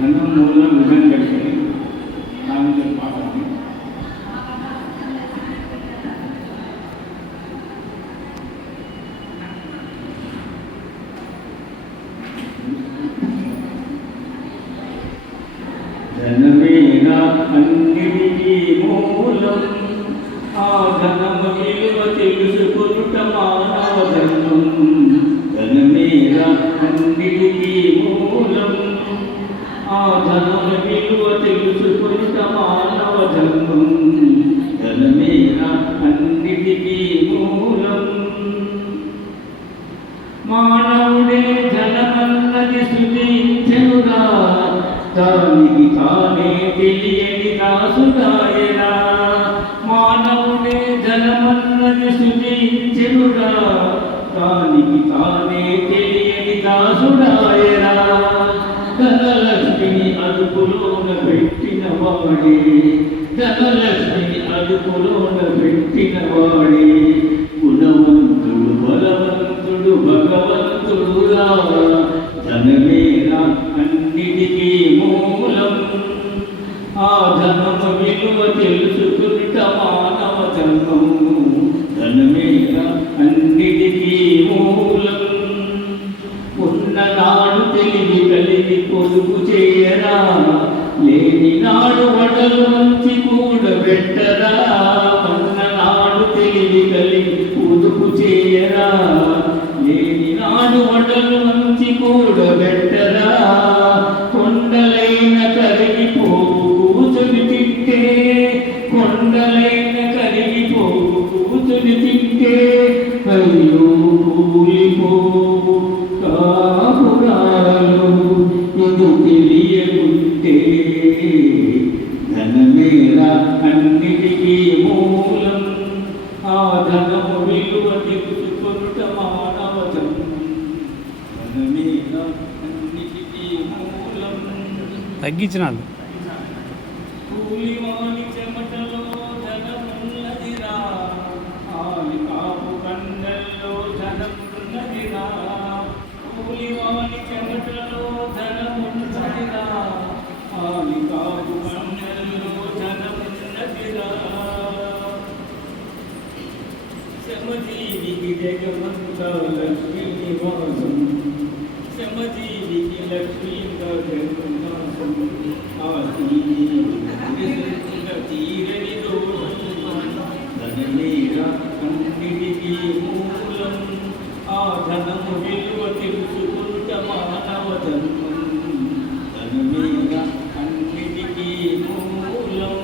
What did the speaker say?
ధనం మూలం విధం కలిసి దాని పాఠాన్ని ధనమేనా అన్నిటికీ మూలం, ఆ ధనము విలువ తెలుసుకొనుట మానవ ధర్మం. ధనమేనా అన్నిటికీ మూలం, ఆ ధనము విలువ తెలుసుకొనుట మానవ ధర్మం. ధనమేనా అన్నిటికీ మూలం. మానవుడే ధనమన్నది సృజించెనురా, దానికి తానే తెలియని దాసుడాయనా. మానవుడే ధనమన్నది సృజించెనురా, దానికి తానే తెలియని దాసుడాయనా. ధనలక్ష్మిని అదుపులోన పెట్టిన వాడే, ధనలక్ష్మిని అదుపులోన పెట్టిన వాడే గుణవంతుడు బలవంతుడు భగవంతుడురా. ధనమేనా అన్నిటికీ మూలం, ఆ ధనము విలువ తెలుసుకునుట మానవ ధర్మం. ధనమేనా అన్నిటికీ మూలం. ఉన్ననాడు తెలివి కలిగి పొదుపు చేయరా, లేని నాడు వడలు మంచి కూడబెట్టరా. ఉన్ననాడు తెలివి కలిగి పొదుపు చేయరా, లేని నాడు వడలు మంచి కూడబెట్టరా. కొండలైన కరిగిపోవు కూతుని తింటే, కొండలైన కరిగిపోవు కూతుని తింటే, అయ్యో కూలిపోవు కాపురాలు ఇది తెలియకుంటే. ధనమేరా అన్నిటికీ మూలం, ఆ ధనము విలువ తెలుసుకొనుట మానవ ధర్మం. ధనమేరా అన్నిటికీ మూలం. తగ్గించినాడు. కూలివాని చెమటలో ధనమున్నదిరా, ఆలి కాపు కన్నెల్లో ధనమున్నదిరా. కూలివాని చెమటలో ధనమున్నదిరా, ఆలి కాపు కన్నెల్లో ధనమున్నదిరా. శ్రమజీవికి జగమంతా లక్ష్మీ నివాసం, శ్రమజీవికి లక్ష్మీగా జగన్నాసం. ఆ తీరని దోషం. ధనమేరా అన్నిటికీ మూలం, ఆ ధనము విలువ తెలుసుకొనుట మానవ ధర్మం. ధనమేరా అన్నిటికీ మూలం.